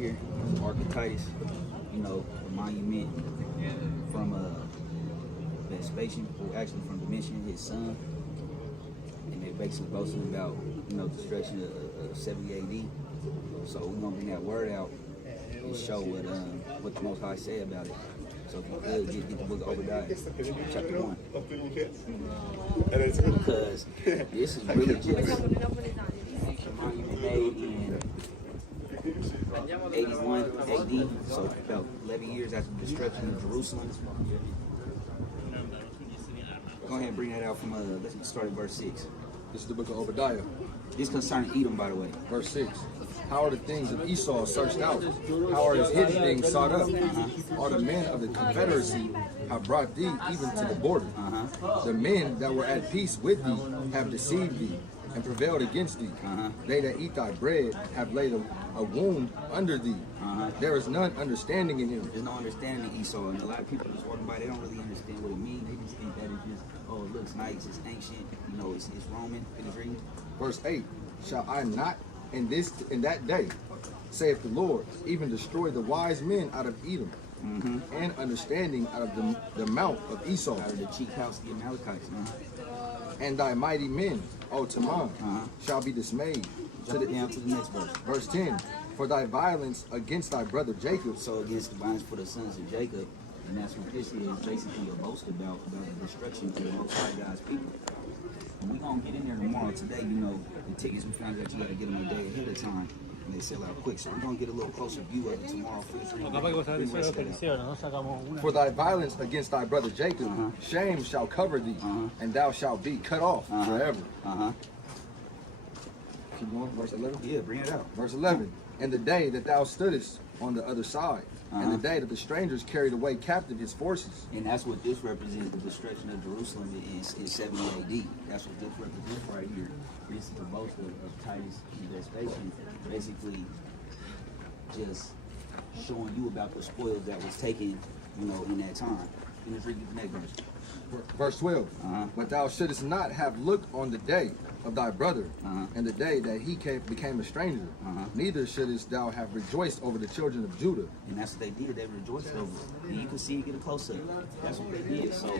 here, Archetypus, you know, a monument from Vespasian, who actually from Domitian, his son. And they're basically boasting about, you know, destruction of 70 AD. So we're gonna bring that word out and show what the Most High say about it. So if you could get the book of Obadiah, chapter 1. Because this is really just ancient monument made in 81 AD, so about 11 years after the destruction of Jerusalem. Go ahead and bring that out from, let's start at verse 6. This is the book of Obadiah. This concerning Edom, by the way. Verse 6. How are the things of Esau searched out? How are his hidden things sought up? All the men of the confederacy have brought thee even to the border. The men that were at peace with thee have deceived thee and prevailed against thee. They that eat thy bread have laid a wound under thee. There is none understanding in him. There's no understanding in Esau, and a lot of people just walking by, they don't really understand what it means. They just think that it's just, oh, it looks nice, it's ancient, you know, it's Roman. Finish reading. Verse 8. Shall I not in that day, saith the Lord, even destroy the wise men out of Edom, and understanding out of the mount of Esau, Out of the chief house of the Amalekites. and thy mighty men, O Teman, shall be dismayed. Down to the next verse. Verse 10. For thy violence against thy brother Jacob, So against the violence for the sons of Jacob, and that's what this is basically a boast about the destruction of the Most High God's people. And we're going to get in there tomorrow. Today, you know, the tickets, we found out you got to get them a day ahead of time, and they sell out quick. So we're going to get a little closer view of it tomorrow. for thy violence against thy brother Jacob, shame shall cover thee, and thou shalt be cut off forever. Keep going, verse 11. Yeah, bring it out. Verse 11. And the day that thou stoodest on the other side, and the day that the strangers carried away captive his forces. And that's what this represents, the destruction of Jerusalem in 70 AD. That's what this represents right here. This is the boast of Titus and Vespasian, basically just showing you about the spoils that was taken, you know, in that time. And let's read the next verse. Verse 12. But thou shouldest not have looked on the day of thy brother, and the day that he became a stranger. Neither shouldest thou have rejoiced over the children of Judah. And that's what they did. They rejoiced over it. And you can see it, get a close up. That's what they did. So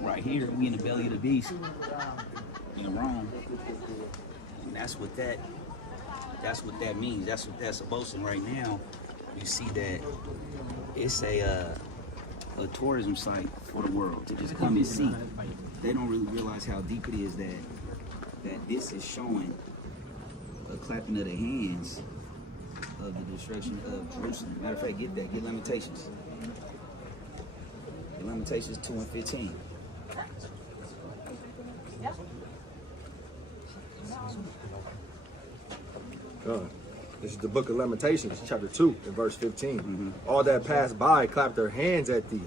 right here, we in the belly of the beast in Rome. And that's what that means. That's what that's boasting right now. You see that it's a tourism site for the world to just come and see. They don't really realize how deep it is that this is showing a clapping of the hands of the destruction of Jerusalem. Matter of fact, get that. Get Lamentations. Get Lamentations 2 and 15. This is the book of Lamentations, chapter 2, and verse 15. All that pass by clap their hands at thee.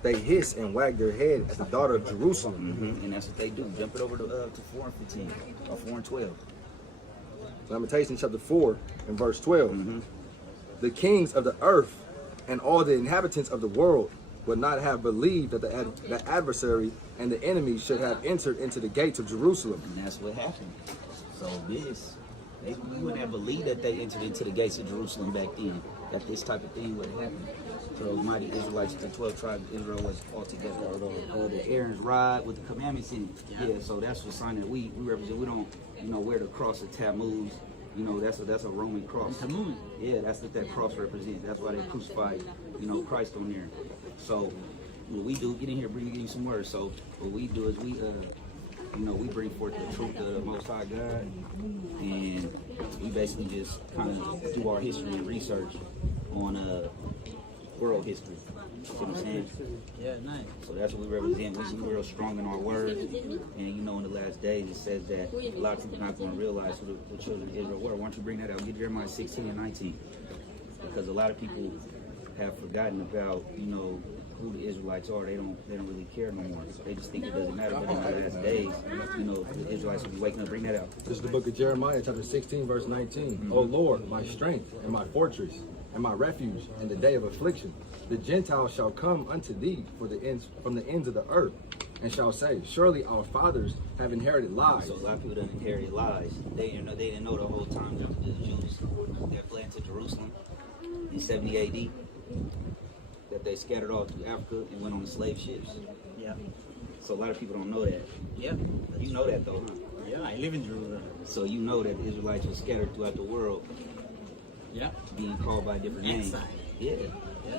They hiss and wag their head at the daughter of Jerusalem. And that's what they do. Jump it over to 4 and 15, or 4 and 12. Lamentations chapter 4 and verse 12. The kings of the earth and all the inhabitants of the world would not have believed that the adversary and the enemy should have entered into the gates of Jerusalem. And that's what happened. So we wouldn't have believed that they entered into the gates of Jerusalem back then, that this type of thing would happen. So those mighty Israelites, the 12 tribes of Israel was all together. The Aaron's rod with the commandments in it. Yeah, so that's the sign that we represent. We don't, you know, wear the cross of Tammuz. You know, that's a Roman cross. Tammuz? Yeah, that's what that cross represents. That's why they crucified, you know, Christ on there. So what we do, get in here, give you some words. So what we do is we bring forth the truth of the Most High God, and we basically just kind of do our history and research on world history. You know what I'm saying? Yeah, nice. So that's what we represent. We're real strong in our word, and you know, in the last days it says that a lot of people are not going to realize who the children of Israel were. Why don't you bring that out? Get Jeremiah 16 and 19, because a lot of people have forgotten about, you know, who the Israelites are. They don't really care no more. They just think it doesn't matter. But in the last days, you know, the Israelites will be waking up. Bring that out. This is the book of Jeremiah, chapter 16, verse 19. O Lord, my strength and my fortress and my refuge in the day of affliction. The Gentiles shall come unto thee from the ends of the earth, and shall say, surely our fathers have inherited lies. So a lot of people done inherited lies. They didn't know the whole time that the Jews, they're fled to Jerusalem, in 70 AD that they scattered all through Africa and went on the slave ships. Yeah. So a lot of people don't know that. Yeah. You know that though, huh? Yeah, I live in Jerusalem. So you know that the Israelites were scattered throughout the world, Yeah. being called by different names. Exile. Yeah.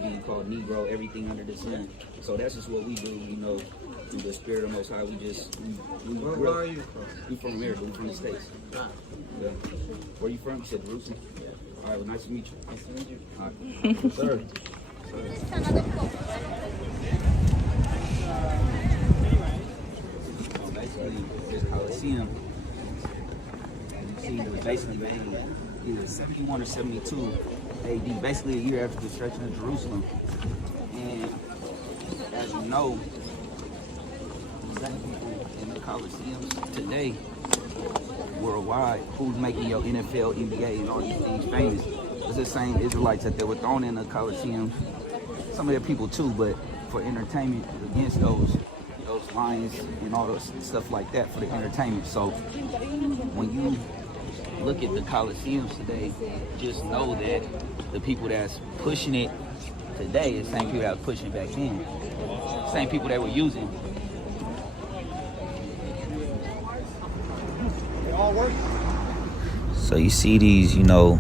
Being called Negro, everything under the sun. So that's just what we do, you know, through the Spirit of Most High. We Where are you from? We from America, we from the States. Ah, Yeah. Where you from? You said Jerusalem? yeah. All right, well, nice to meet you. Nice to meet you. All right. Sir. So basically, this Coliseum, as you see, it was basically made either 71 or 72 AD, basically a year after the destruction of Jerusalem. And as you know, the same people in the Coliseums today, worldwide, who's making your NFL, NBA, and all these things famous? It's the same Israelites that they were thrown in the Coliseum. Some of their people too, but for entertainment against those lions and all those stuff like that for the entertainment. So when you look at the Coliseums today, just know that the people that's pushing it today is the same people that was pushing it back then. Same people that were using. They all work. So you see these, you know,